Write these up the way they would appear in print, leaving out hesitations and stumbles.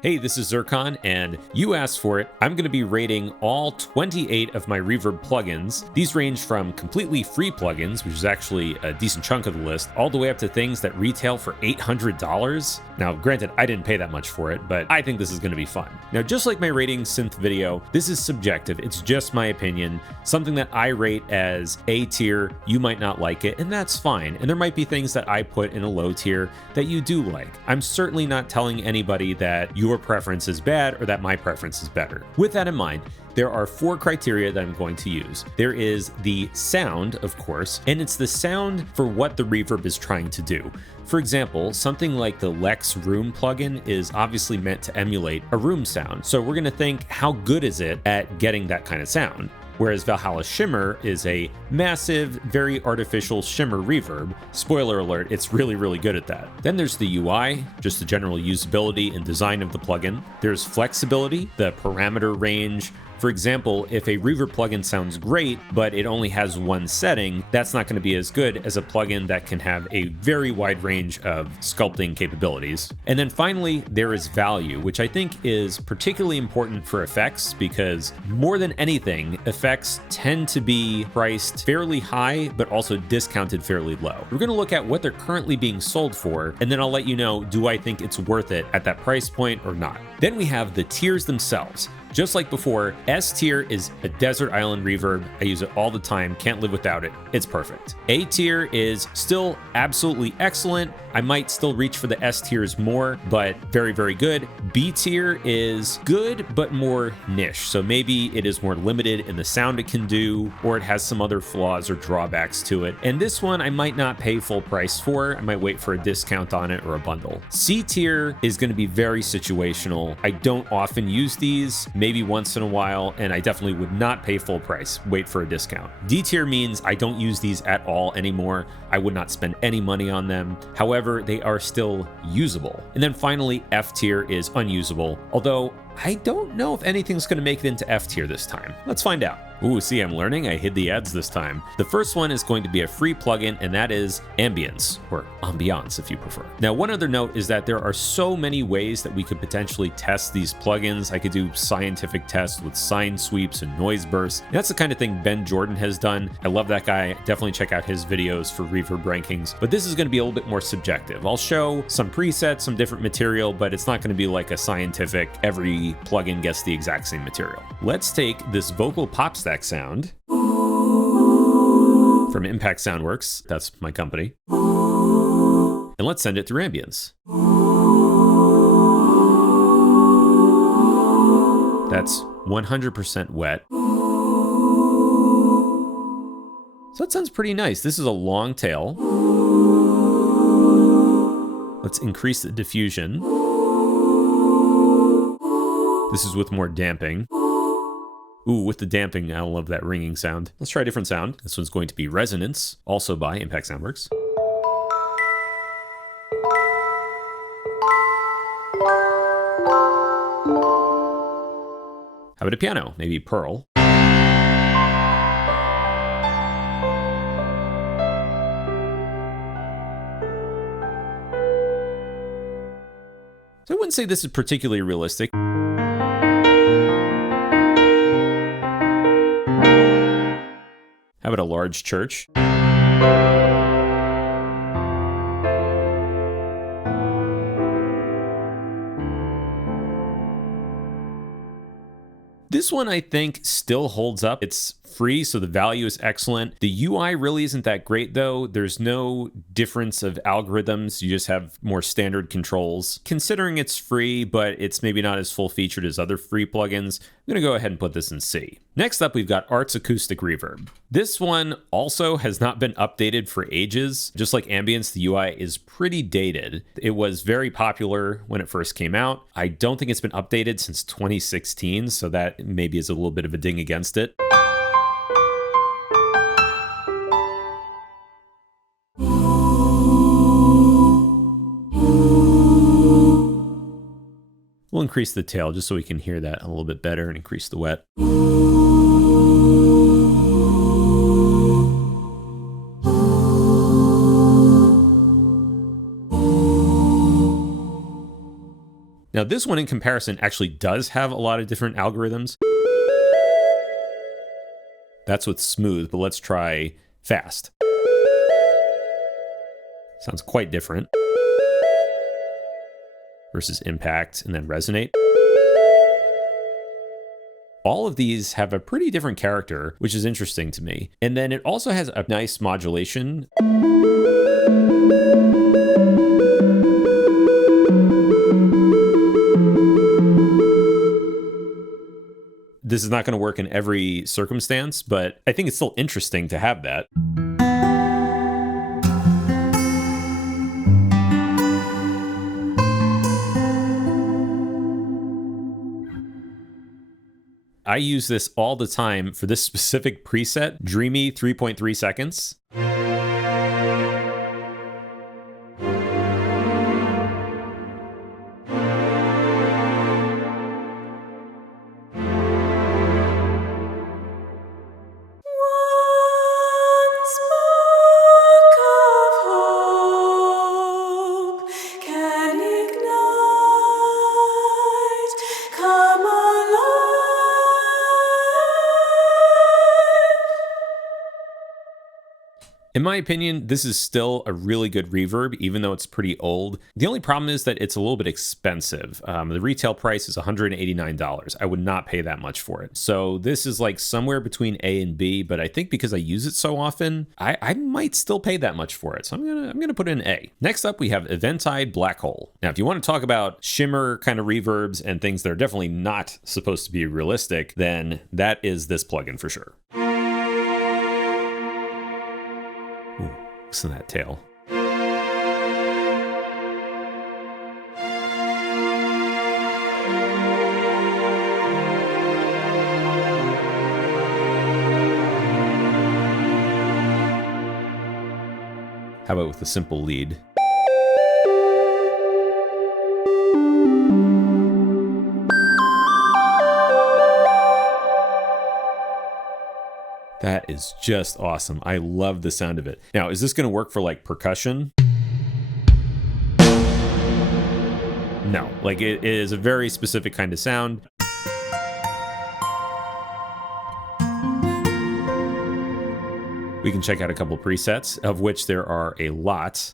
Hey, this is Zircon, and you asked for it. I'm going to be rating all 28 of my Reverb plugins. These range from completely free plugins, which is actually a decent chunk of the list, all the way up to things that retail for $800. Now, granted, I didn't pay that much for it, but I think this is going to be fun. Now, just like my rating synth video, this is subjective. It's just my opinion, something that I rate as A tier. You might not like it, and that's fine. And there might be things that I put in a low tier that you do like. I'm certainly not telling anybody that your preference is bad or that my preference is better. With that in mind, there are 4 criteria that I'm going to use. There is the sound, of course, and it's the sound for what the reverb is trying to do. For example, something like the LexRoom plugin is obviously meant to emulate a room sound. So we're gonna think, how good is it at getting that kind of sound? Whereas ValhallaShimmer is a massive, very artificial shimmer reverb. Spoiler alert, it's really, really good at that. Then there's the UI, just the general usability and design of the plugin. There's flexibility, the parameter range. For example, if a reverb plugin sounds great, but it only has one setting, that's not going to be as good as a plugin that can have a very wide range of sculpting capabilities. And then finally, there is value, which I think is particularly important for effects because more than anything, effects tend to be priced fairly high, but also discounted fairly low. We're going to look at what they're currently being sold for, and then I'll let you know, do I think it's worth it at that price point or not? Then we have the tiers themselves. Just like before, S tier is a desert island reverb. I use it all the time, can't live without it. It's perfect. A tier is still absolutely excellent. I might still reach for the S tiers more, but very, very good. B tier is good, but more niche. So maybe it is more limited in the sound it can do, or it has some other flaws or drawbacks to it. And this one I might not pay full price for. I might wait for a discount on it or a bundle. C tier is going to be very situational. I don't often use these. Maybe once in a while, and I definitely would not pay full price. Wait for a discount. D tier means I don't use these at all anymore. I would not spend any money on them. However, they are still usable. And then finally, F tier is unusable, although I don't know if anything's going to make it into F tier this time. Let's find out. Ooh, see, I'm learning. I hid the ads this time. The first one is going to be a free plugin, and that is Ambience, or Ambience if you prefer. Now, one other note is that there are so many ways that we could potentially test these plugins. I could do scientific tests with sine sweeps and noise bursts. And that's the kind of thing Ben Jordan has done. I love that guy. Definitely check out his videos for reverb rankings. But this is going to be a little bit more subjective. I'll show some presets, some different material, but it's not going to be like a scientific, every plugin gets the exact same material. Let's take this vocal pop stack sound from Impact Soundworks, that's my company, and let's send it through Ambience. That's 100% wet. So that sounds pretty nice. This is a long tail. Let's increase the diffusion. This is with more damping. Ooh, with the damping, I love that ringing sound. Let's try a different sound. This one's going to be Resonance, also by Impact Soundworks. How about a piano? Maybe Pearl. So I wouldn't say this is particularly realistic. How about a large church? This one, I think, still holds up. It's free, so the value is excellent. The UI really isn't that great, though. There's no difference of algorithms. You just have more standard controls. Considering it's free, but it's maybe not as full-featured as other free plugins, I'm going to go ahead and put this in C. Next up, we've got ArtsAcoustic Reverb. This one also has not been updated for ages. Just like Ambience, the UI is pretty dated. It was very popular when it first came out. I don't think it's been updated since 2016, so that maybe is a little bit of a ding against it. We'll increase the tail just so we can hear that a little bit better and increase the wet. Now this one in comparison actually does have a lot of different algorithms. That's with smooth, but let's try fast. Sounds quite different. Versus impact and then resonate. All of these have a pretty different character, which is interesting to me. And then it also has a nice modulation. This is not going to work in every circumstance, but I think it's still interesting to have that. I use this all the time for this specific preset, Dreamy 3.3 seconds. In my opinion, this is still a really good reverb, even though it's pretty old. The only problem is that it's a little bit expensive. The retail price is $189. I would not pay that much for it. So this is like somewhere between A and B, but I think because I use it so often, I might still pay that much for it. So I'm gonna put in A. Next up, we have Eventide Blackhole. Now, if you want to talk about shimmer kind of reverbs and things that are definitely not supposed to be realistic, then that is this plugin for sure. Listen to that tail. How about with a simple lead? That is just awesome. I love the sound of it. Now, is this going to work for like percussion? No, like it is a very specific kind of sound. We can check out a couple presets, of which there are a lot.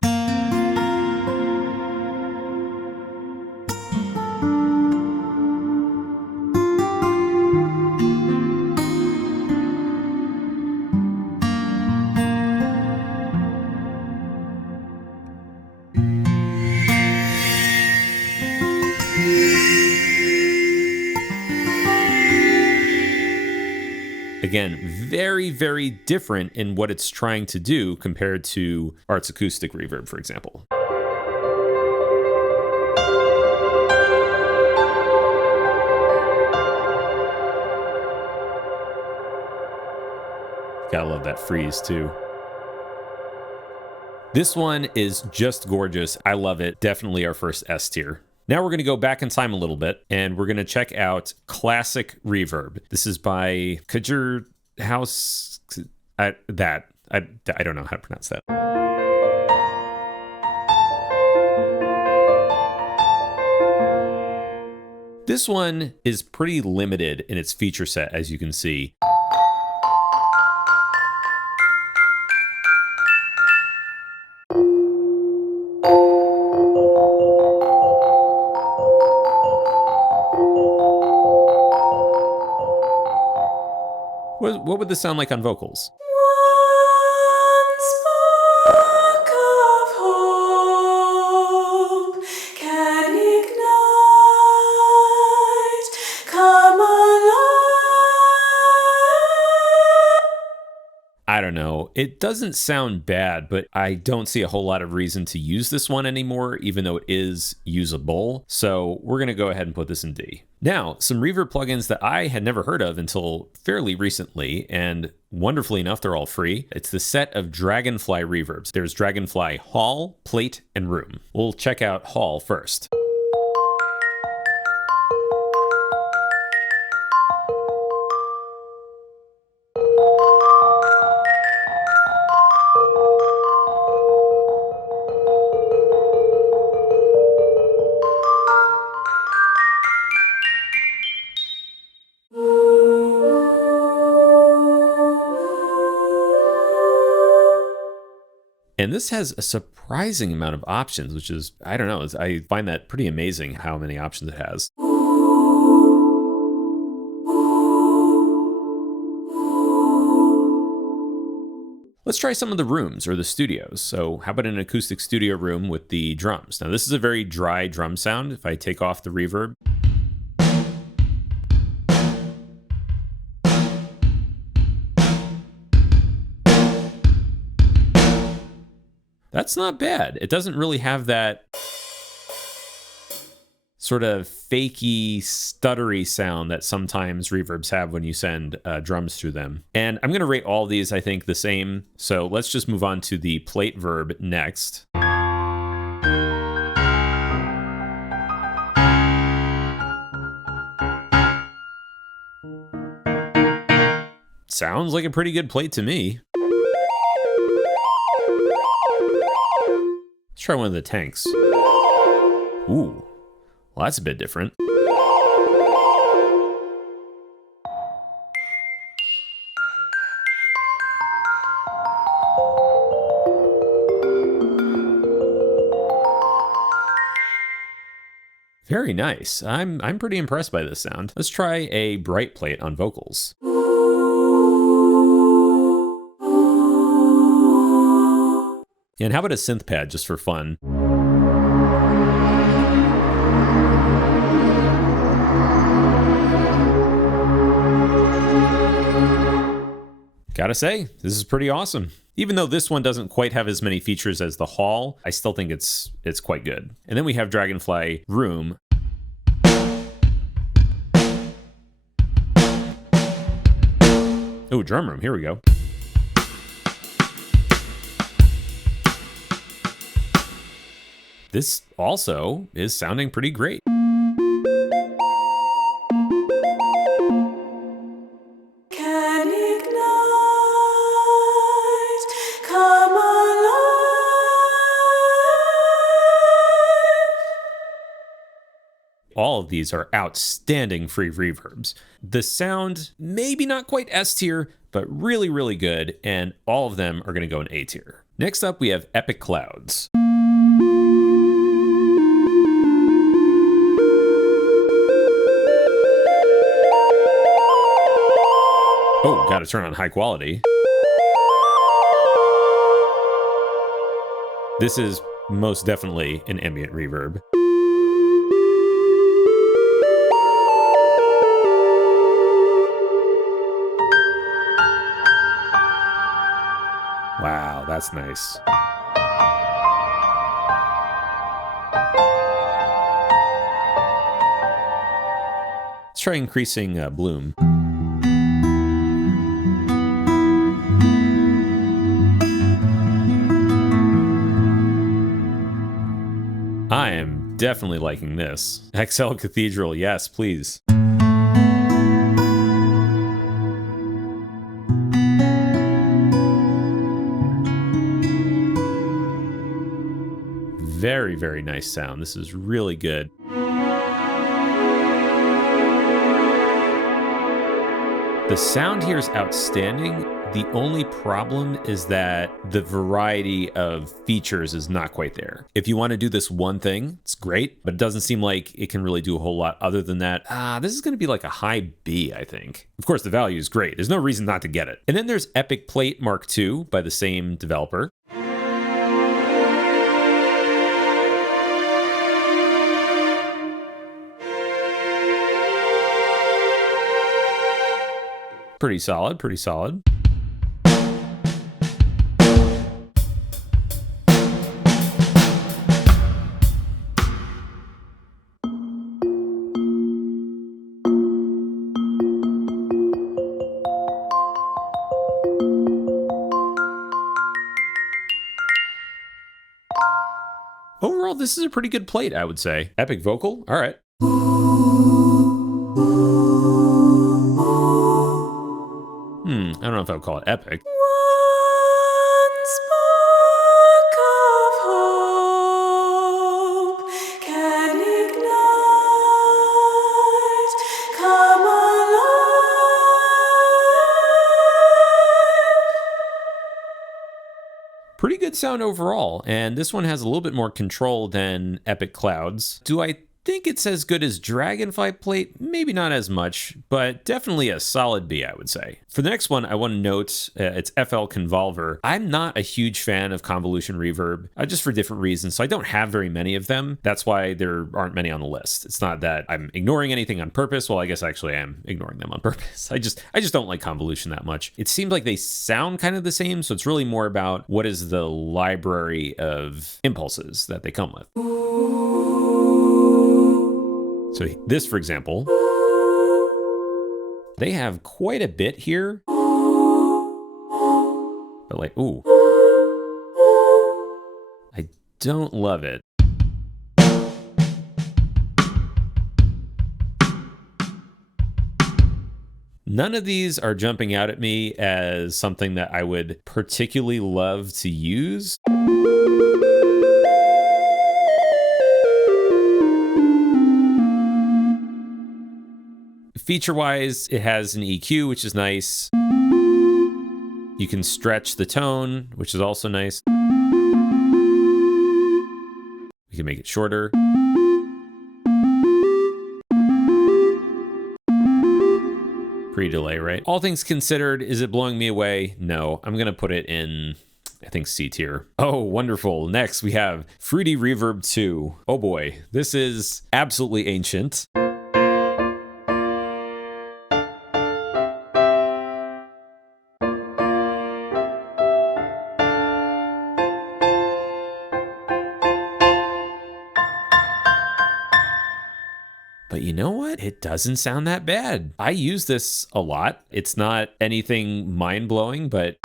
Again, very, very different in what it's trying to do compared to ArtsAcoustic Reverb, for example. Gotta love that freeze too. This one is just gorgeous. I love it. Definitely our first S tier. Now we're going to go back in time a little bit, and we're going to check out Classic Reverb. This is by Kjaerhus. I don't know how to pronounce that. This one is pretty limited in its feature set, as you can see. What would this sound like on vocals? One spark of hope can ignite, come alive. I don't know. It doesn't sound bad, but I don't see a whole lot of reason to use this one anymore, even though it is usable. So we're going to go ahead and put this in D. Now, some reverb plugins that I had never heard of until fairly recently, and wonderfully enough, they're all free. It's the set of Dragonfly Reverbs. There's Dragonfly Hall, Plate, and Room. We'll check out Hall first. And this has a surprising amount of options, which is, I don't know, I find that pretty amazing how many options it has. Let's try some of the rooms or the studios. So how about an acoustic studio room with the drums? Now this is a very dry drum sound. If I take off the reverb, that's not bad. It doesn't really have that sort of fakey, stuttery sound that sometimes reverbs have when you send drums through them. And I'm gonna rate all of these, I think, the same. So let's just move on to the plate verb next. Sounds like a pretty good plate to me. Let's try one of the tanks. Ooh. Well, that's a bit different. Very nice. I'm pretty impressed by this sound. Let's try a bright plate on vocals. And how about a synth pad just for fun? Gotta say, this is pretty awesome. Even though this one doesn't quite have as many features as the Hall, I still think it's quite good. And then we have Dragonfly Room. Oh, drum room, here we go. This also is sounding pretty great. All of these are outstanding free reverbs. The sound, maybe not quite S tier, but really, really good, and all of them are gonna go in A tier. Next up, we have epicCLOUDS. Oh, gotta turn on high quality. This is most definitely an ambient reverb. Wow, that's nice. Let's try increasing bloom. I am definitely liking this. XL Cathedral, yes, please. Very, very nice sound. This is really good. The sound here is outstanding. The only problem is that the variety of features is not quite there. If you want to do this one thing, it's great, but it doesn't seem like it can really do a whole lot other than that. This is going to be like a high B, I think. Of course, the value is great. There's no reason not to get it. And then there's epicPLATE Mark II by the same developer. Pretty solid, pretty solid. Overall, this is a pretty good plate, I would say. Epic vocal, all right. I don't know if I would call it epic. One spark of hope can ignite, come alive. Pretty good good sound overall, and this one has a little bit more control than epicCLOUDS. Do I think it's as good as Dragonfly PLATE? Maybe not as much, but definitely a solid B, I would say. For the next one, I want to note it's FL Convolver. I'm not a huge fan of convolution reverb, just for different reasons, so I don't have very many of them. That's why there aren't many on the list. It's not that I'm ignoring anything on purpose. Well, I guess actually I am ignoring them on purpose. I just don't like convolution that much. It seems like they sound kind of the same, so it's really more about what is the library of impulses that they come with. So this, for example, they have quite a bit here, but like, ooh, I don't love it. None of these are jumping out at me as something that I would particularly love to use. Feature-wise, it has an EQ, which is nice. You can stretch the tone, which is also nice. We can make it shorter. Pre-delay, right? All things considered, is it blowing me away? No. I'm going to put it in, I think, C tier. Oh, wonderful. Next, we have Fruity Reverb 2. Oh boy, this is absolutely ancient. But you know what? It doesn't sound that bad. I use this a lot. It's not anything mind-blowing, but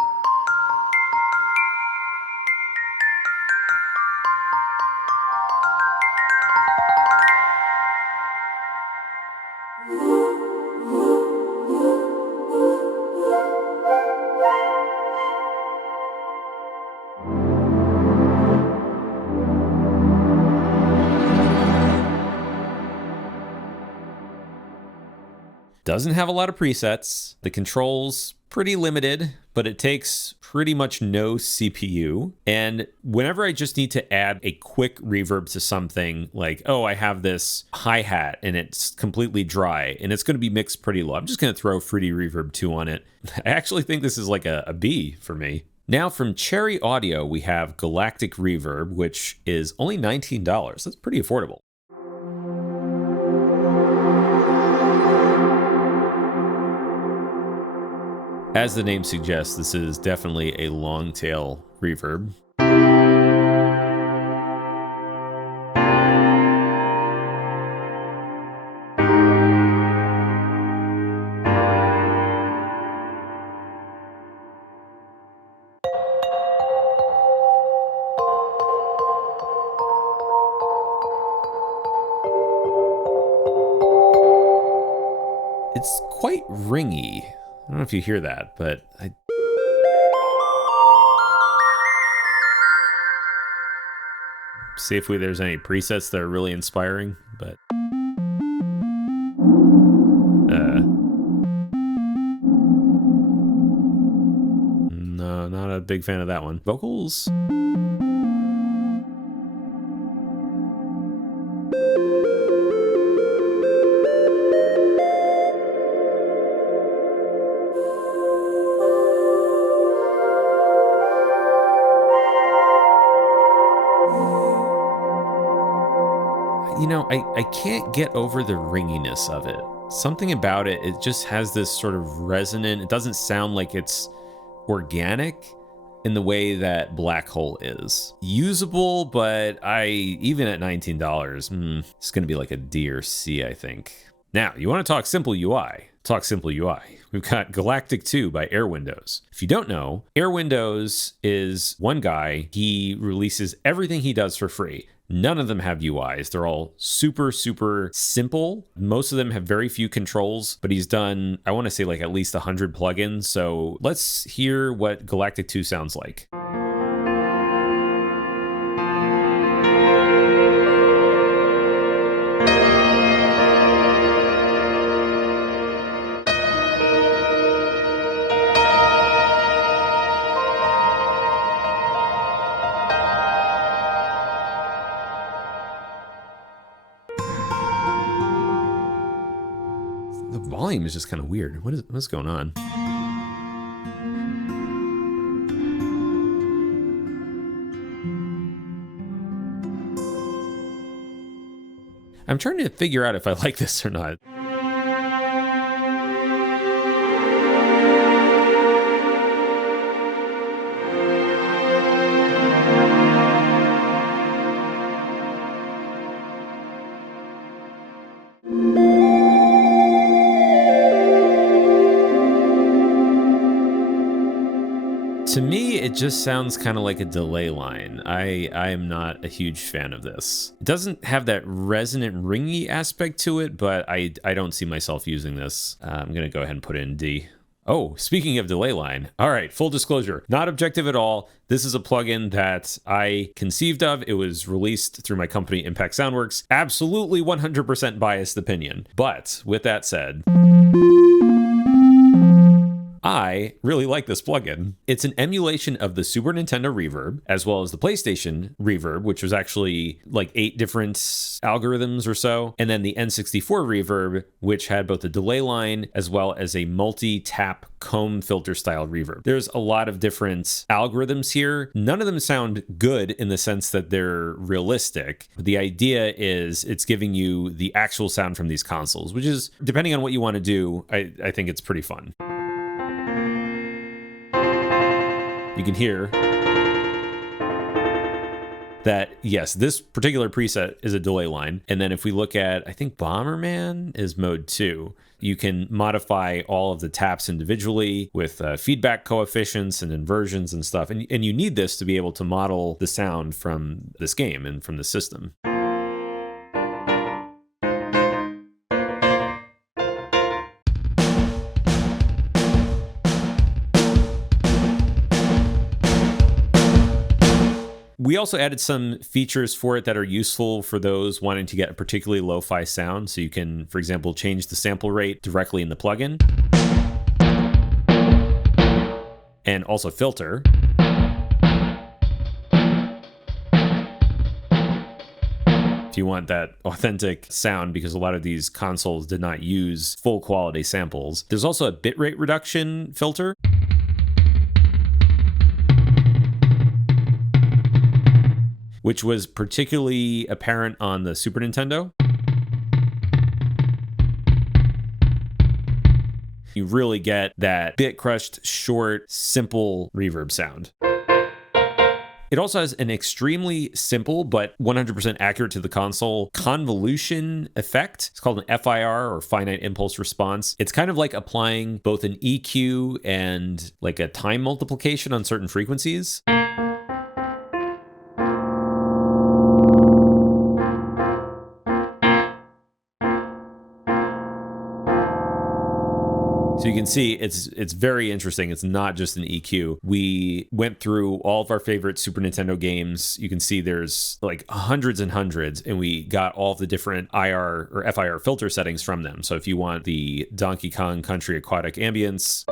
doesn't have a lot of presets. The controls pretty limited, but it takes pretty much no CPU. And whenever I just need to add a quick reverb to something, like, oh, I have this hi-hat and it's completely dry and it's going to be mixed pretty low, I'm just going to throw Fruity Reverb 2 on it. I actually think this is like a B for me. Now from Cherry Audio, we have Galactic Reverb, which is only $19. That's pretty affordable. As the name suggests, this is definitely a long tail reverb. It's quite ringy. I don't know if you hear that, but see if there's any presets that are really inspiring, but no, not a big fan of that one. Vocals. You know, I can't get over the ringiness of it. Something about it, it just has this sort of resonant, it doesn't sound like it's organic in the way that Blackhole is. Usable, but even at $19, it's gonna be like a D or C, I think. Now, you wanna talk simple UI? Talk simple UI. We've got Galactic2 by Airwindows. If you don't know, Airwindows is one guy. He releases everything he does for free. None of them have UIs. They're all super, super simple. Most of them have very few controls, but he's done, I want to say like at least 100 plugins. So let's hear what Galactic2 sounds like. The volume is just kind of weird. What's going on? I'm trying to figure out if I like this or not. To me, it just sounds kind of like a delay line. I am not a huge fan of this. It doesn't have that resonant ringy aspect to it, but I don't see myself using this. I'm going to go ahead and put it in D. Oh, speaking of delay line. All right, full disclosure, not objective at all. This is a plugin that I conceived of. It was released through my company, Impact Soundworks. Absolutely 100% biased opinion. But with that said, I really like this plugin. It's an emulation of the Super Nintendo Reverb, as well as the PlayStation Reverb, which was actually like 8 different algorithms or so, and then the N64 Reverb, which had both a delay line as well as a multi-tap comb filter style reverb. There's a lot of different algorithms here. None of them sound good in the sense that they're realistic. The idea is it's giving you the actual sound from these consoles, which is, depending on what you want to do, I think it's pretty fun. You can hear that, yes, this particular preset is a delay line. And then if we look at, I think Bomberman is mode 2. You can modify all of the taps individually with feedback coefficients and inversions and stuff. And you need this to be able to model the sound from this game and from the system. We also added some features for it that are useful for those wanting to get a particularly lo-fi sound. So you can, for example, change the sample rate directly in the plugin. And also filter. If you want that authentic sound, because a lot of these consoles did not use full quality samples. There's also a bitrate reduction filter. Which was particularly apparent on the Super Nintendo. You really get that bit crushed, short, simple reverb sound. It also has an extremely simple but 100% accurate to the console convolution effect. It's called an FIR, or finite impulse response. It's kind of like applying both an EQ and like a time multiplication on certain frequencies. So you can see it's very interesting. It's not just an EQ. We went through all of our favorite Super Nintendo games. You can see there's like hundreds and hundreds, and we got all of the different IR or FIR filter settings from them. So if you want the Donkey Kong Country Aquatic Ambience.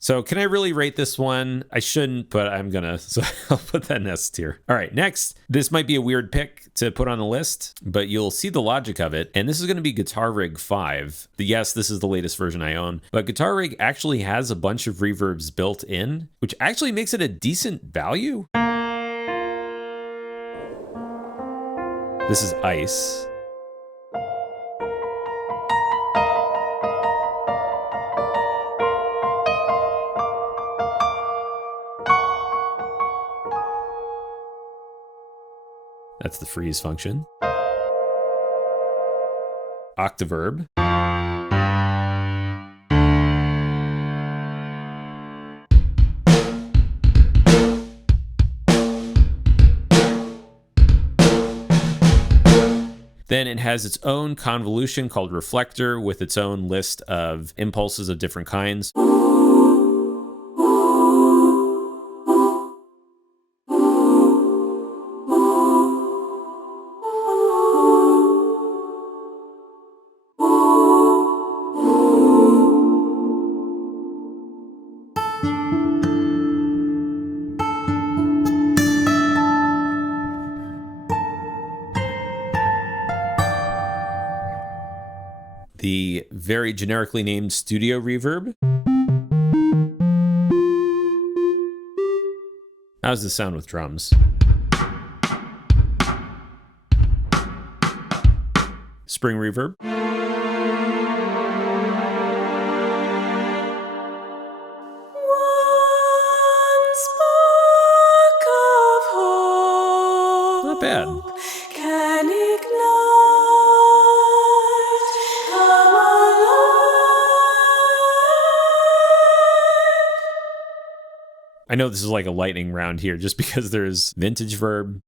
So can I really rate this one? I shouldn't, but I'm gonna, so I'll put that in S tier. All right, next, this might be a weird pick to put on the list, but you'll see the logic of it. And this is gonna be Guitar Rig 5. Yes, this is the latest version I own, but Guitar Rig actually has a bunch of reverbs built in, which actually makes it a decent value. This is Ice. That's the freeze function. Octaverb. Then it has its own convolution called Reflector with its own list of impulses of different kinds. the very generically named Studio Reverb. How's this sound with drums? Spring Reverb. Not bad. Can ignite, come alive. I know this is like a lightning round here just because there's vintage verb.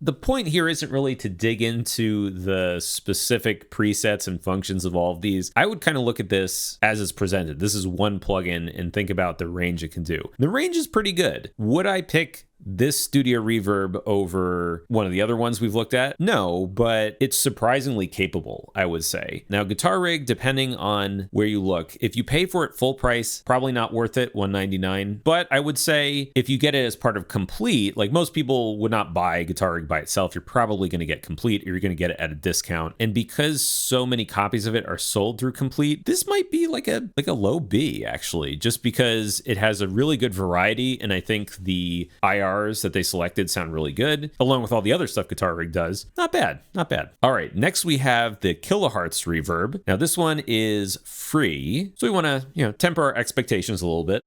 The point here isn't really to dig into the specific presets and functions of all of these. I would kind of look at this as it's presented. This is one plugin and think about the range it can do. The range is pretty good. Would I pick this Studio Reverb over one of the other ones we've looked at? No, but it's surprisingly capable, I would say. Now, Guitar Rig, depending on where you look, if you pay for it full price, probably not worth it, $199. But I would say if you get it as part of Complete, like most people would not buy Guitar Rig by itself, you're probably going to get Complete or you're going to get it at a discount. And because so many copies of it are sold through Complete, this might be like a low B, actually, just because it has a really good variety. And I think the IRs that they selected sound really good, along with all the other stuff Guitar Rig does. Not bad, not bad. All right, next we have the Kjaerhus Reverb. Now this one is free, so we want to, temper our expectations a little bit.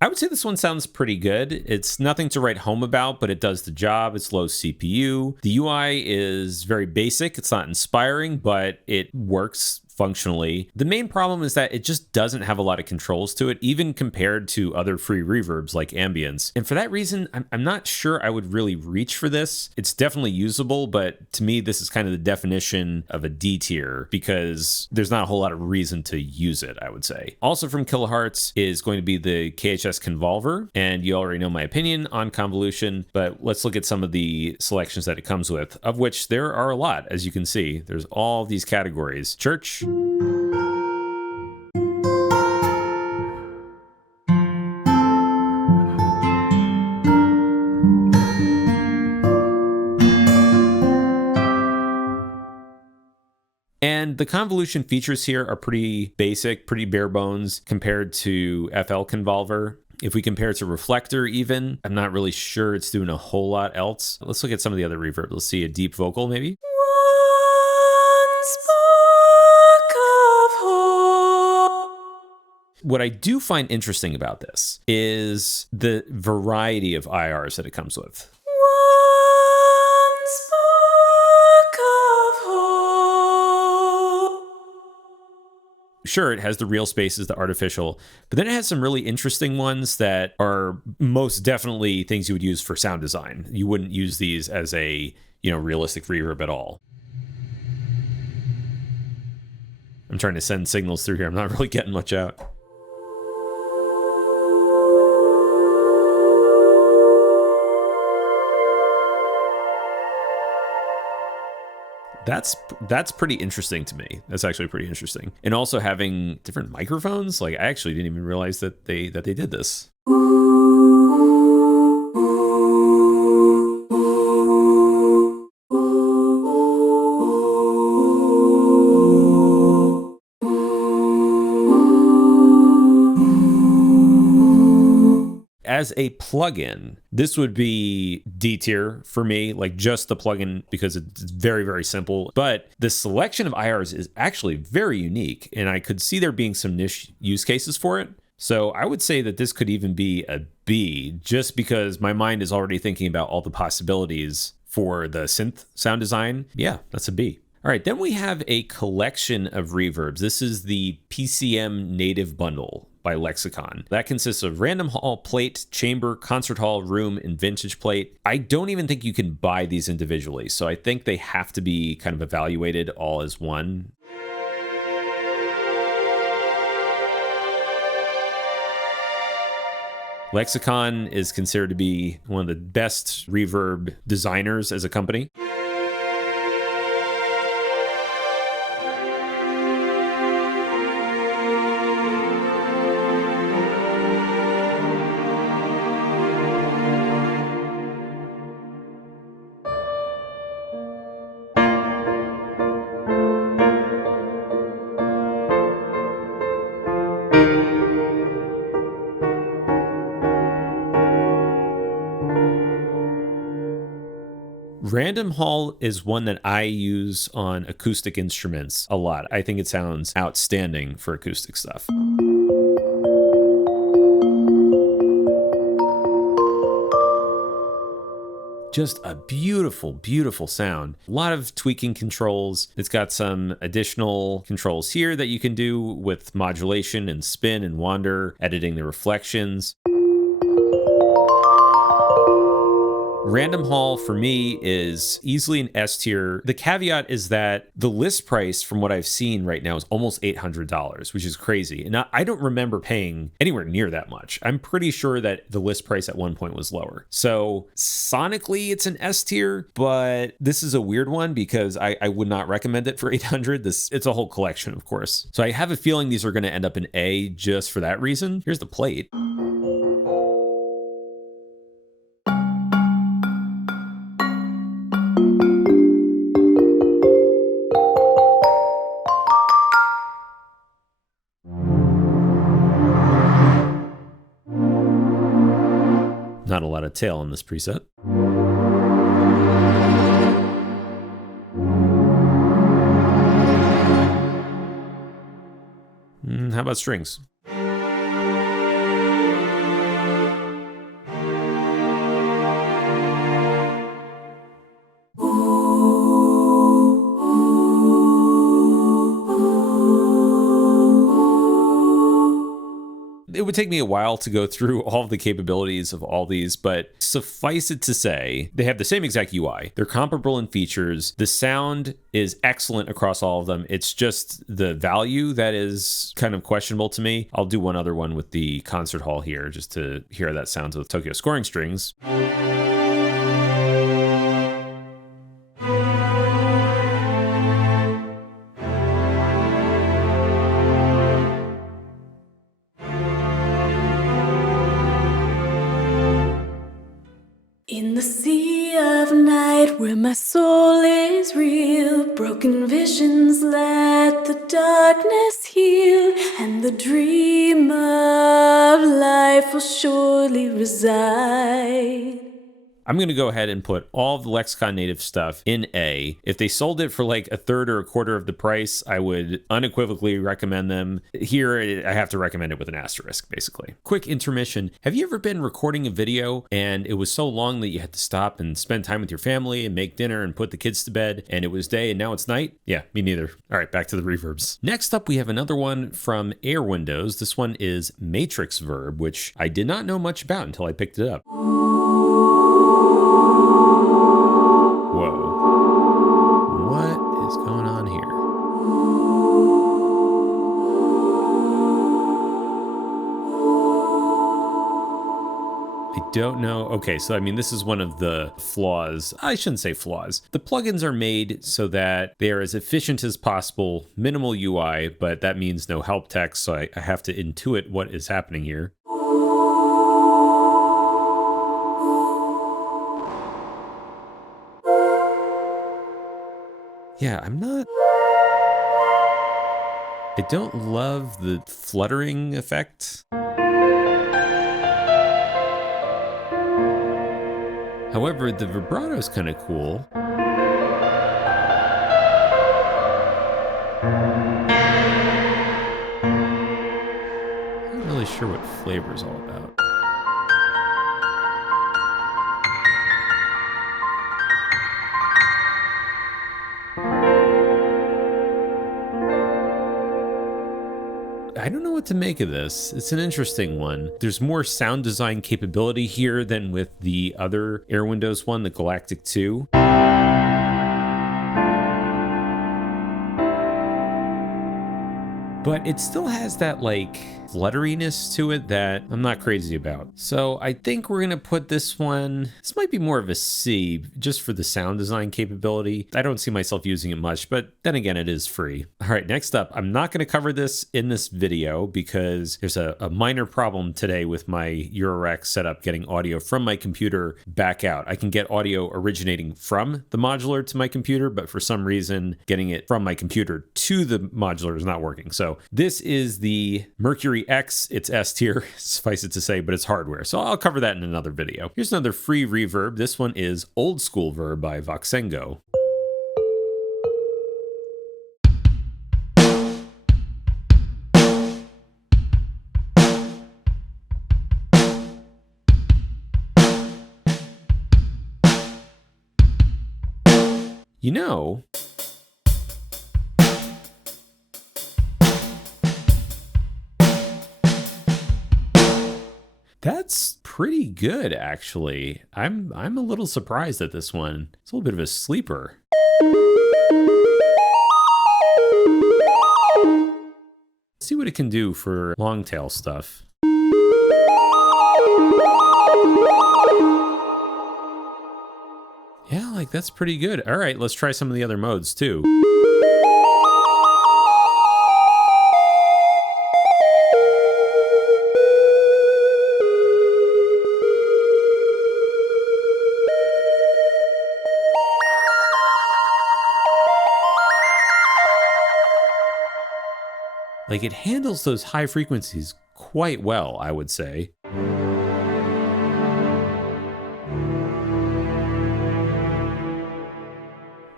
I would say this one sounds pretty good. It's nothing to write home about, but it does the job. It's low CPU. The UI is very basic. It's not inspiring, but it works functionally. The main problem is that it just doesn't have a lot of controls to it, even compared to other free reverbs like Ambience. And for that reason, I'm not sure I would really reach for this. It's definitely usable, but to me, this is kind of the definition of a D tier because there's not a whole lot of reason to use it, I would say. Also from Kjaerhus is going to be the KHS Convolver, and you already know my opinion on convolution, but let's look at some of the selections that it comes with, of which there are a lot, as you can see. There's all these categories. Church, and the convolution features here are pretty basic, pretty bare bones compared to FL Convolver. If we compare it to Reflector even, I'm not really sure it's doing a whole lot else. Let's look at some of the other reverb. Let's see a deep vocal maybe. What I do find interesting about this is the variety of IRs that it comes with. Sure, it has the real spaces, the artificial, but then it has some really interesting ones that are most definitely things you would use for sound design. You wouldn't use these as a, realistic reverb at all. I'm trying to send signals through here. I'm not really getting much out. That's pretty interesting to me. That's actually pretty interesting. And also having different microphones, like I actually didn't even realize that they did this. As a plugin, this would be D tier for me, like just the plugin, because it's very, very simple. But the selection of IRs is actually very unique, and I could see there being some niche use cases for it. So I would say that this could even be a B, just because my mind is already thinking about all the possibilities for the synth sound design. Yeah, that's a B. All right, then we have a collection of reverbs. This is the PCM Native Bundle by Lexicon. That consists of Random Hall, Plate, Chamber, Concert Hall, Room, and Vintage Plate. I don't even think you can buy these individually, so I think they have to be kind of evaluated all as one. Lexicon is considered to be one of the best reverb designers as a company. Random Hall is one that I use on acoustic instruments a lot. I think it sounds outstanding for acoustic stuff. Just a beautiful, beautiful sound. A lot of tweaking controls. It's got some additional controls here that you can do with modulation and spin and wander, editing the reflections. Random Hall for me is easily an S tier. The caveat is that the list price from what I've seen right now is almost $800, which is crazy. And I don't remember paying anywhere near that much. I'm pretty sure that the list price at one point was lower. So sonically it's an S tier, but this is a weird one because I would not recommend it for 800. It's a whole collection, of course. So I have a feeling these are going to end up in A just for that reason. Here's the plate. Not a lot of tail in this preset. How about strings? It would take me a while to go through all of the capabilities of all these, but suffice it to say, they have the same exact UI. They're comparable in features. The sound is excellent across all of them. It's just the value that is kind of questionable to me. I'll do one other one with the concert hall here just to hear how that sounds with Tokyo scoring strings. In the sea of night where my soul is real, broken visions let the darkness heal, and the dream of life will surely reside. I'm going to go ahead and put all of the Lexicon native stuff in A. If they sold it for like a third or a quarter of the price, I would unequivocally recommend them. Here, I have to recommend it with an asterisk, basically. Quick intermission. Have you ever been recording a video and it was so long that you had to stop and spend time with your family and make dinner and put the kids to bed, and it was day and now it's night? Yeah, me neither. All right, back to the reverbs. Next up, we have another one from Airwindows. This one is MatrixVerb, which I did not know much about until I picked it up. Whoa. What is going on here? I don't know. Okay, so I mean, this is one of the flaws. I shouldn't say flaws. The plugins are made so that they are as efficient as possible, minimal UI, but that means no help text, so I have to intuit what is happening here. Yeah, I don't love the fluttering effect. However, the vibrato is kind of cool. I'm not really sure what flavor is all about. I don't know what to make of this. It's an interesting one. There's more sound design capability here than with the other Airwindows one, the Galactic2. But it still has that like flutteriness to it that I'm not crazy about. So I think we're gonna put this one, this might be more of a C just for the sound design capability. I don't see myself using it much, but then again, it is free. All right, next up, I'm not gonna cover this in this video because there's a minor problem today with my Eurorack setup getting audio from my computer back out. I can get audio originating from the modular to my computer, but for some reason, getting it from my computer to the modular is not working. So this is the Mercury X. It's S tier, suffice it to say, but it's hardware. So I'll cover that in another video. Here's another free reverb. This one is OldSkoolVerb by Voxengo. You know, that's pretty good, actually. I'm a little surprised at this one. It's a little bit of a sleeper. Let's see what it can do for long tail stuff. Yeah, like that's pretty good. All right, let's try some of the other modes too. Like it handles those high frequencies quite well, I would say.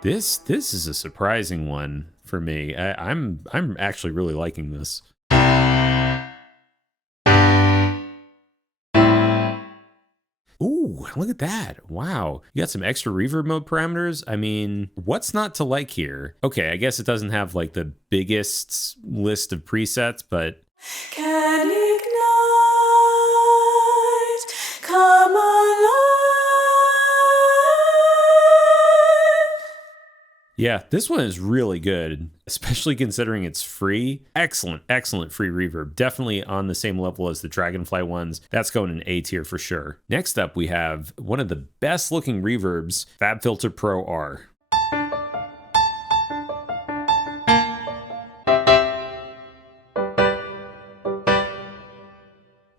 This is a surprising one for me. I'm actually really liking this. Ooh, look at that. Wow. You got some extra reverb mode parameters. I mean, what's not to like here? Okay, I guess it doesn't have like the biggest list of presets, but Can ignite, come alive. yeah, this one is really good, especially considering it's free. Excellent, excellent free reverb. Definitely on the same level as the Dragonfly ones. That's going in A tier for sure. Next up, we have one of the best looking reverbs, Fabfilter Pro-R.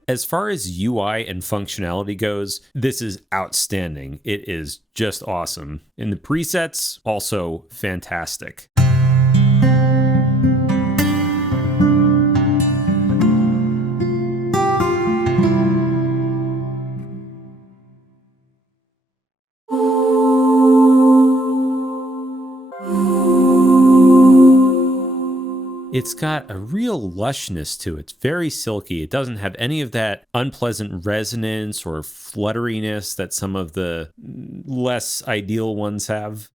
As far as UI and functionality goes, this is outstanding. It is just awesome. And the presets, also fantastic. It's got a real lushness to it. It's very silky. It doesn't have any of that unpleasant resonance or flutteriness that some of the less ideal ones have.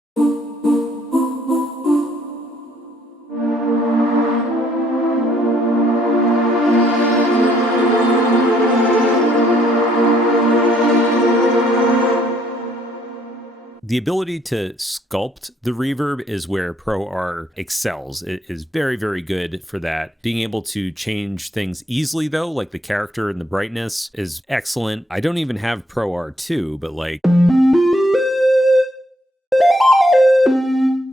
The ability to sculpt the reverb is where Pro-R excels. It is very, very good for that. Being able to change things easily, though, like the character and the brightness, is excellent. I don't even have Pro-R 2, but like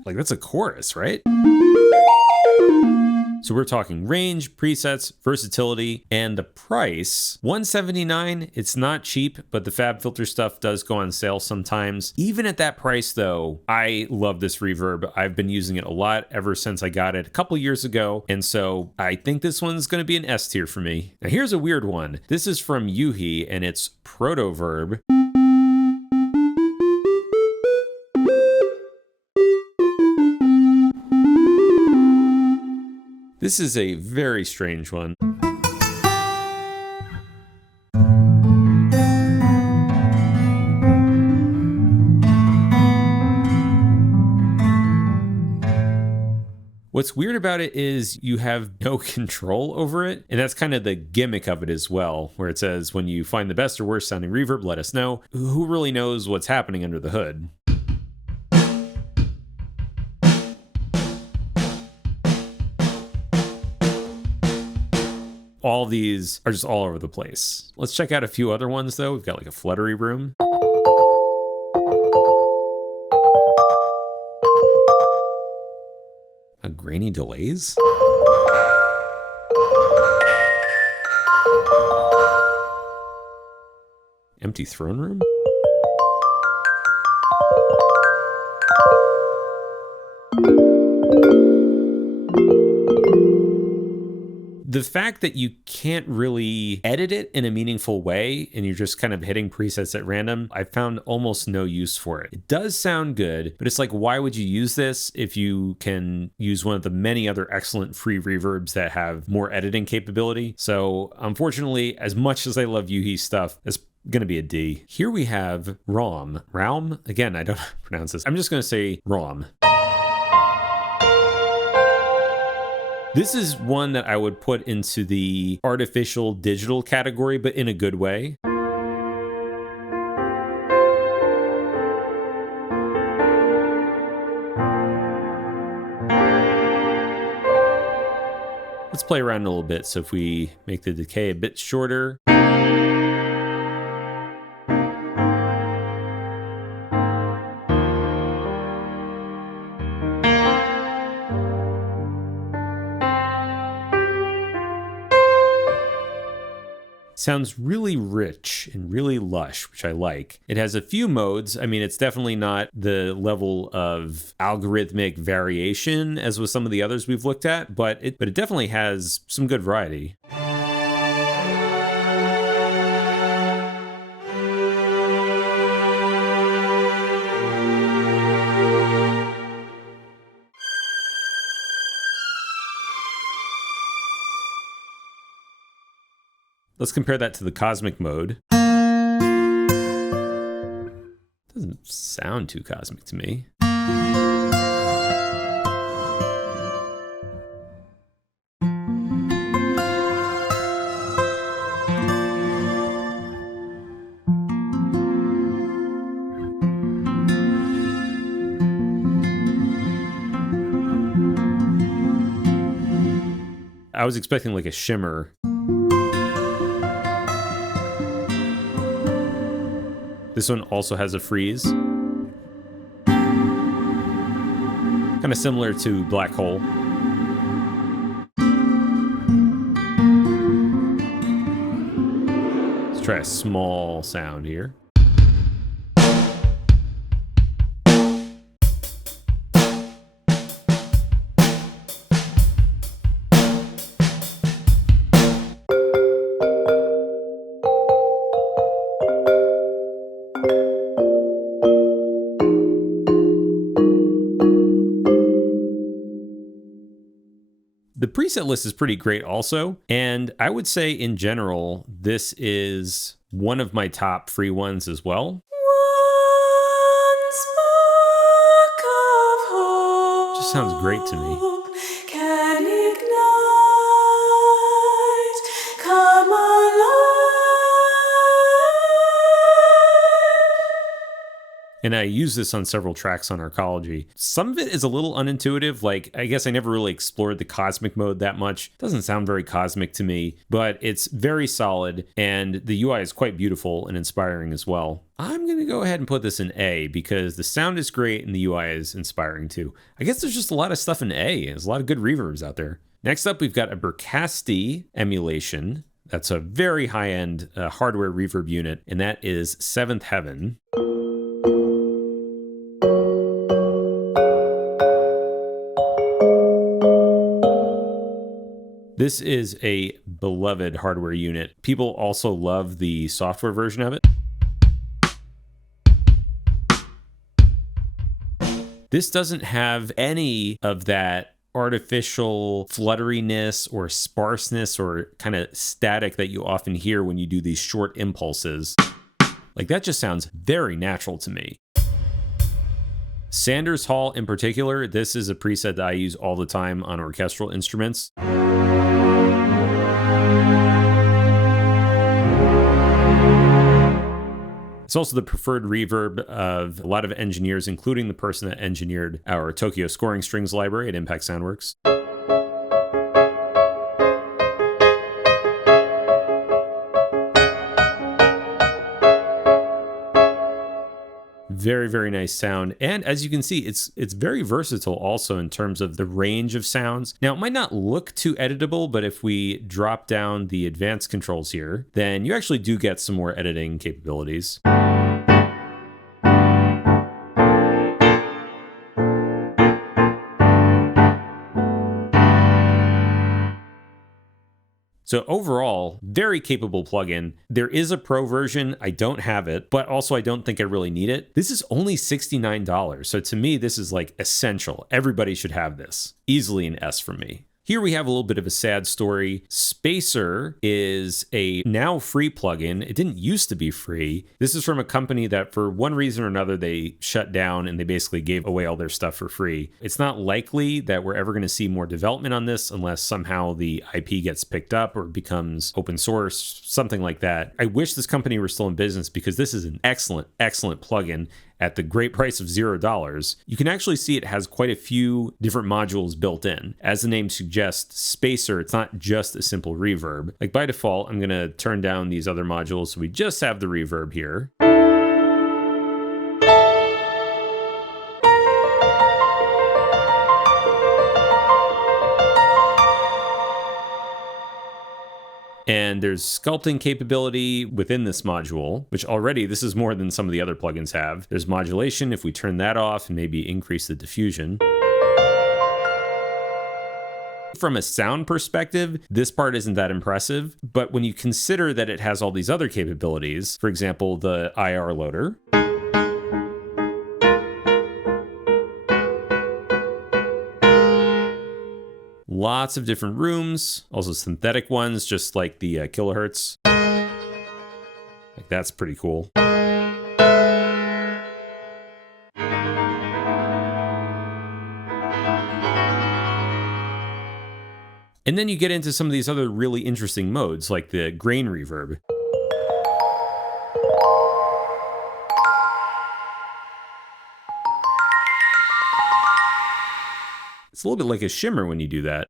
that's a chorus, right? So we're talking range, presets, versatility, and the price. $179, it's not cheap, but the Fabfilter stuff does go on sale sometimes. Even at that price though, I love this reverb. I've been using it a lot ever since I got it a couple years ago, and so I think this one's gonna be an S tier for me. Now here's a weird one. This is from Yuhi, and it's Protoverb. This is a very strange one. What's weird about it is you have no control over it, and that's kind of the gimmick of it as well, where it says, when you find the best or worst sounding reverb, let us know. Who really knows what's happening under the hood? All these are just all over the place. Let's check out a few other ones though. We've got like a fluttery room. A grainy delays. Empty throne room. The fact that you can't really edit it in a meaningful way and you're just kind of hitting presets at random, I found almost no use for it. It does sound good, but it's like, why would you use this if you can use one of the many other excellent free reverbs that have more editing capability? So unfortunately, as much as I love Yuhi's stuff, it's going to be a D. Here we have Raum. Raum? Again, I don't pronounce this. I'm just going to say Raum. This is one that I would put into the artificial digital category, but in a good way. Let's play around a little bit. So if we make the decay a bit shorter. Sounds really rich and really lush, which I like. It has a few modes. I mean, it's definitely not the level of algorithmic variation as with some of the others we've looked at, but it definitely has some good variety. Let's compare that to the cosmic mode. Doesn't sound too cosmic to me. I was expecting like a shimmer. This one also has a freeze. Kind of similar to Blackhole. Let's try a small sound here. The preset list is pretty great also, and I would say in general, this is one of my top free ones as well. One spark of hope Just sounds great to me. can ignite, come alive. And I use this on several tracks on Arcology. Some of it is a little unintuitive, like I guess I never really explored the cosmic mode that much. Doesn't sound very cosmic to me, but it's very solid and the UI is quite beautiful and inspiring as well. I'm going to go ahead and put this in A because the sound is great and the UI is inspiring too. I guess there's just a lot of stuff in A. There's a lot of good reverbs out there. Next up, we've got a Berkasti emulation. That's a very high-end hardware reverb unit, and that is Seventh Heaven. This is a beloved hardware unit. People also love the software version of it. This doesn't have any of that artificial flutteriness or sparseness or kind of static that you often hear when you do these short impulses. Like that just sounds very natural to me. Sanders Hall in particular, this is a preset that I use all the time on orchestral instruments. It's also the preferred reverb of a lot of engineers, including the person that engineered our Tokyo scoring strings library at Impact Soundworks. Very, very nice sound. And as you can see, it's very versatile also in terms of the range of sounds. Now, it might not look too editable, but if we drop down the advanced controls here, then you actually do get some more editing capabilities. So overall, very capable plugin. There is a pro version. I don't have it, but also I don't think I really need it. This is only $69. So to me, this is like essential. Everybody should have this. Easily an S from me. Here we have a little bit of a sad story. Spacer is a now free plugin. It didn't used to be free. This is from a company that for one reason or another, they shut down and they basically gave away all their stuff for free. It's not likely that we're ever going to see more development on this unless somehow the IP gets picked up or becomes open source, something like that. I wish this company were still in business because this is an excellent, excellent plugin. At the great price of $0, you can actually see it has quite a few different modules built in. As the name suggests, Spacer, it's not just a simple reverb. Like by default, I'm going to turn down these other modules so we just have the reverb here. And there's sculpting capability within this module, which already this is more than some of the other plugins have. There's modulation if we turn that off and maybe increase the diffusion. From a sound perspective, this part isn't that impressive, but when you consider that it has all these other capabilities, for example, the IR loader, lots of different rooms, also synthetic ones, just like the kilohertz. Like that's pretty cool. And then you get into some of these other really interesting modes, like the grain reverb. It's a little bit like a shimmer when you do that.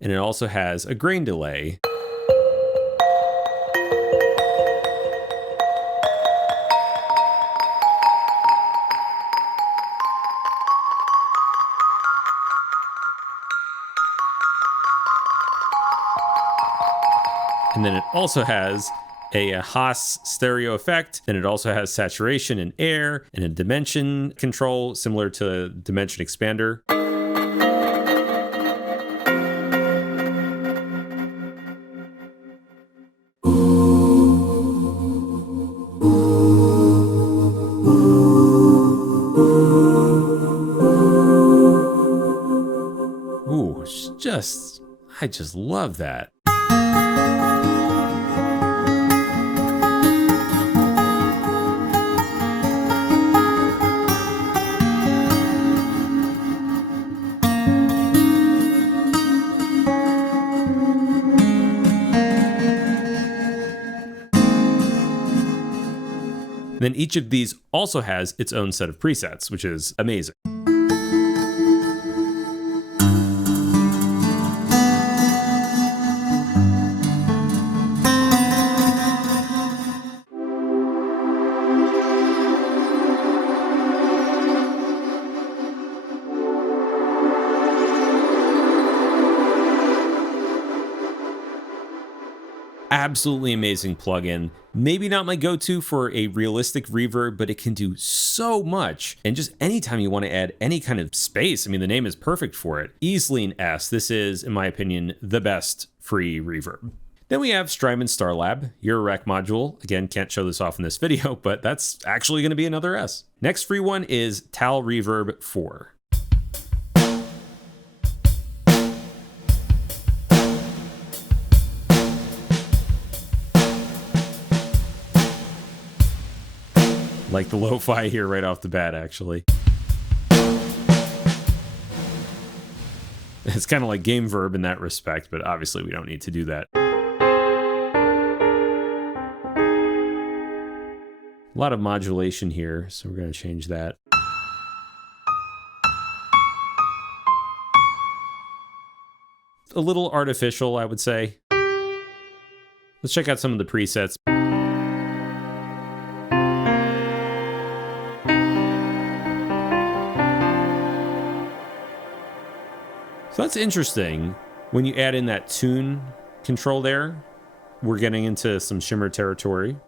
And it also has a grain delay. And then it also has a Haas stereo effect, and it also has saturation and air and a dimension control similar to Dimension Expander. Ooh, I just love that. Then each of these also has its own set of presets, which is amazing. Absolutely amazing plugin. Maybe not my go-to for a realistic reverb, but it can do so much. And just anytime you want to add any kind of space, I mean, the name is perfect for it. Easily an S. This is, in my opinion, the best free reverb. Then we have Strymon Starlab, your rec module. Again, can't show this off in this video, but that's actually going to be another S. Next free one is TAL Reverb 4. Like the lo-fi here right off the bat, actually. It's kind of like GameVerb in that respect, but obviously we don't need to do that. A lot of modulation here, so we're going to change that. A little artificial, I would say. Let's check out some of the presets. So that's interesting. When you add in that tune control there, we're getting into some shimmer territory.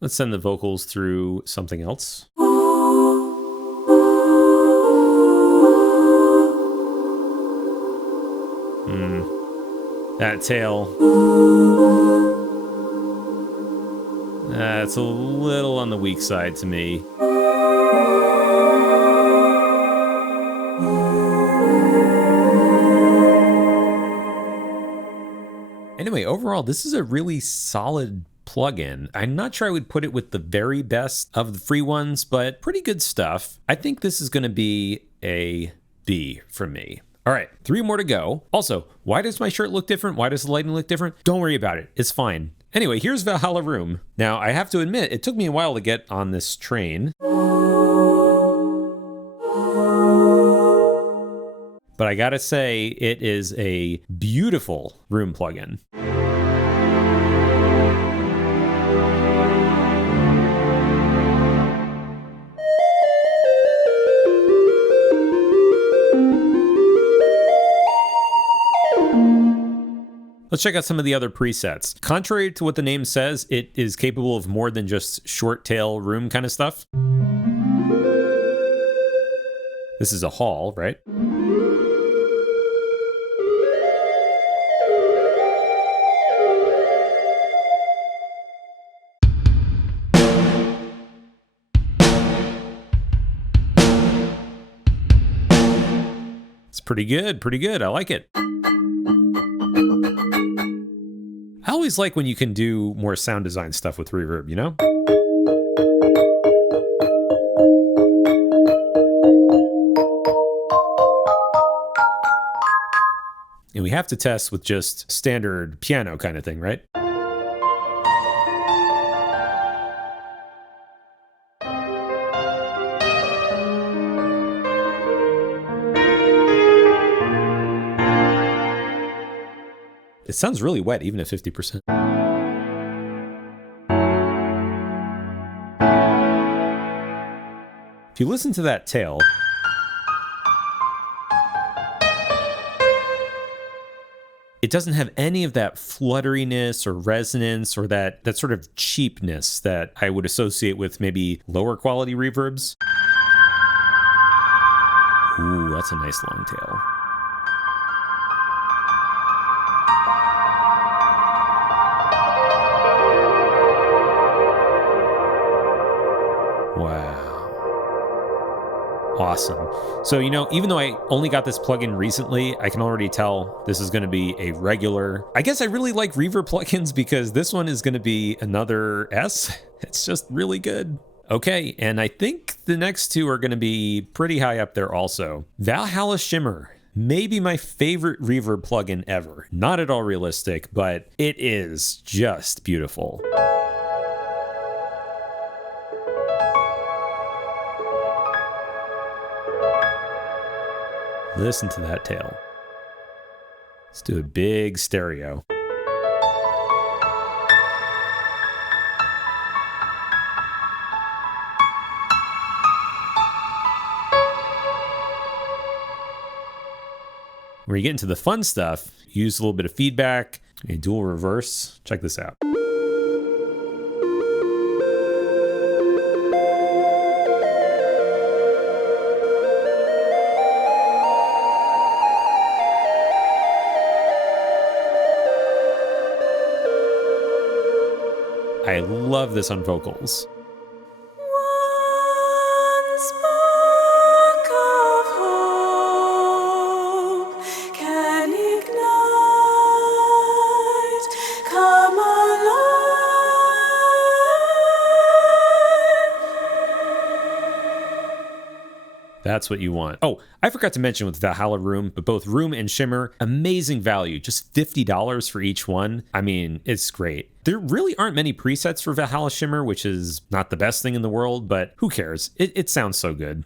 Let's send the vocals through something else. That tail. That's a little on the weak side to me. Anyway, overall, this is a really solid plugin. I'm not sure I would put it with the very best of the free ones, but pretty good stuff. I think this is going to be a B from me. All right, 3 more to go. Also, why does my shirt look different? Why does the lighting look different? Don't worry about it. It's fine. Anyway, here's ValhallaRoom. Now, I have to admit, it took me a while to get on this train. But I gotta say, it is a beautiful room plugin. Let's check out some of the other presets. Contrary to what the name says, it is capable of more than just short tail room kind of stuff. This is a hall, right? It's pretty good. I like it. I always like when you can do more sound design stuff with reverb, you know? And we have to test with just standard piano kind of thing, right? It sounds really wet, even at 50%. If you listen to that tail, it doesn't have any of that flutteriness or resonance or that sort of cheapness that I would associate with maybe lower quality reverbs. Ooh, that's a nice long tail. Wow. Awesome. So, you know, even though I only got this plugin recently, I can already tell this is going to be a regular. I guess I really like Reverb plugins because this one is going to be another S. It's just really good. Okay, and I think the next two are going to be pretty high up there also. ValhallaShimmer. Maybe my favorite Reverb plugin ever. Not at all realistic, but it is just beautiful. Listen to that tail. Let's do a big stereo. When you get into the fun stuff, use a little bit of feedback, a dual reverse. Check this out. I love this on vocals. One spark of hope can ignite, come alive. That's what you want. Oh, I forgot to mention with ValhallaRoom, but both Room and Shimmer, amazing value, just $50 for each one. I mean, it's great. There really aren't many presets for ValhallaShimmer, which is not the best thing in the world, but who cares? It sounds so good.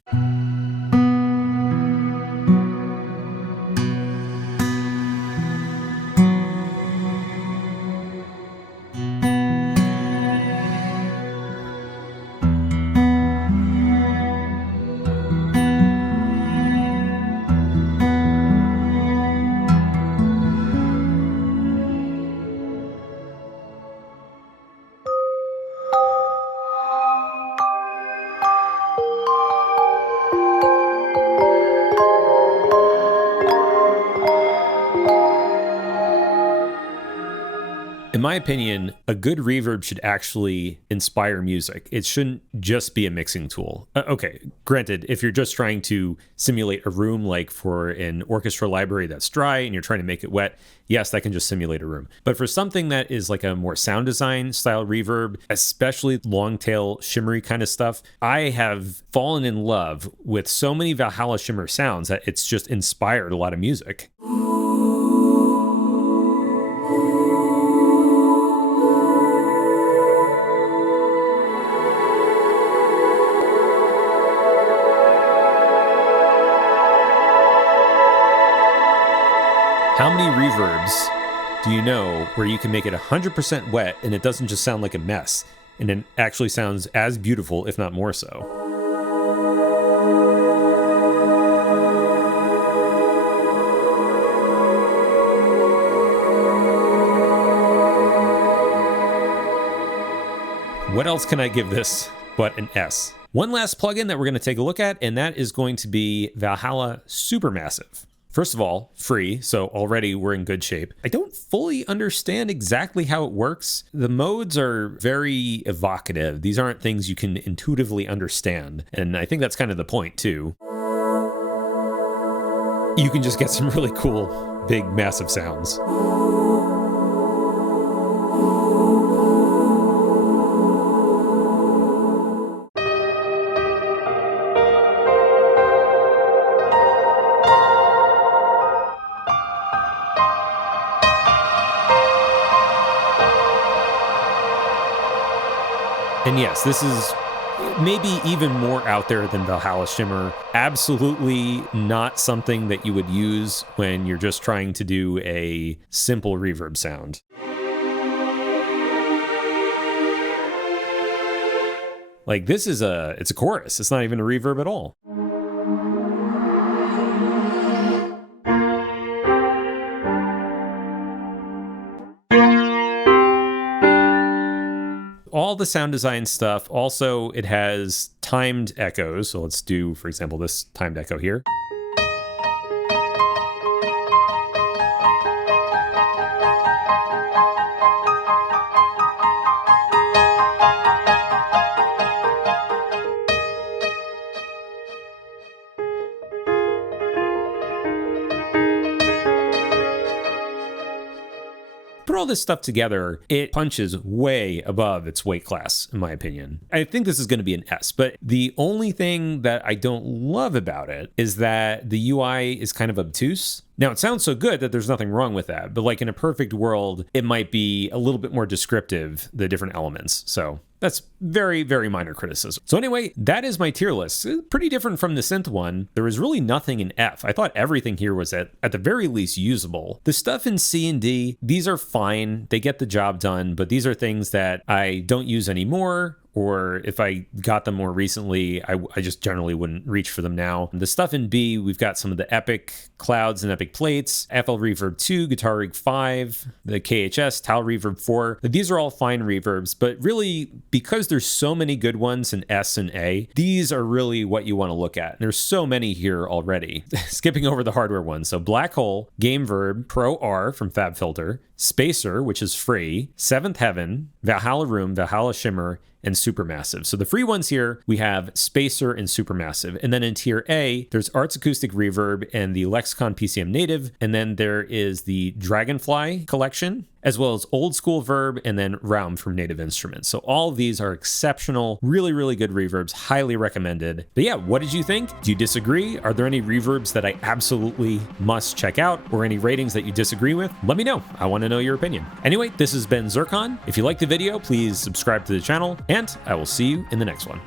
In my opinion, a good reverb should actually inspire music. It shouldn't just be a mixing tool. Okay, granted, if you're just trying to simulate a room like for an orchestra library that's dry and you're trying to make it wet, yes, that can just simulate a room. But for something that is like a more sound design style reverb, especially long tail shimmery kind of stuff, I have fallen in love with so many ValhallaShimmer sounds that it's just inspired a lot of music. How many reverbs do you know where you can make it 100% wet and it doesn't just sound like a mess, and it actually sounds as beautiful, if not more so? What else can I give this but an S? One last plugin that we're going to take a look at, and that is going to be Valhalla Supermassive. First of all, free, so already we're in good shape. I don't fully understand exactly how it works. The modes are very evocative. These aren't things you can intuitively understand, and I think that's kind of the point too. You can just get some really cool, big, massive sounds. And yes, this is maybe even more out there than ValhallaShimmer. Absolutely not something that you would use when you're just trying to do a simple reverb sound. Like this is it's a chorus. It's not even a reverb at all. All the sound design stuff. Also, it has timed echoes. So let's do, for example, this timed echo here. Put all this stuff together, it punches way above its weight class, in my opinion. I think this is going to be an S, but the only thing that I don't love about it is that the UI is kind of obtuse. Now, it sounds so good that there's nothing wrong with that, but like in a perfect world, it might be a little bit more descriptive, the different elements. So that's very, very minor criticism. So anyway, that is my tier list. Pretty different from the synth one. There was really nothing in F. I thought everything here was at the very least usable. The stuff in C and D, these are fine. They get the job done, but these are things that I don't use anymore, or if I got them more recently, I just generally wouldn't reach for them now. The stuff in B, we've got some of the epicCLOUDS and epicPLATEs, FL Reverb 2, Guitar Rig 5, the KHS, TAL Reverb 4. These are all fine reverbs, but really, because there's so many good ones in S and A, these are really what you want to look at. There's so many here already. Skipping over the hardware ones. So Blackhole, GameVerb, Pro-R from Fabfilter, Spacer, which is free, Seventh Heaven, ValhallaRoom, ValhallaShimmer, and Supermassive. So the free ones here, we have Spacer and Supermassive. And then in tier A, there's ArtsAcoustic Reverb and the Lexicon PCM Native. And then there is the Dragonfly collection, as well as OldSkoolVerb and then Raum from Native Instruments. So all of these are exceptional, really, really good reverbs, highly recommended. But yeah, what did you think? Do you disagree? Are there any reverbs that I absolutely must check out, or any ratings that you disagree with? Let me know. I want to know your opinion. Anyway, this has been Zircon. If you liked the video, please subscribe to the channel, and I will see you in the next one.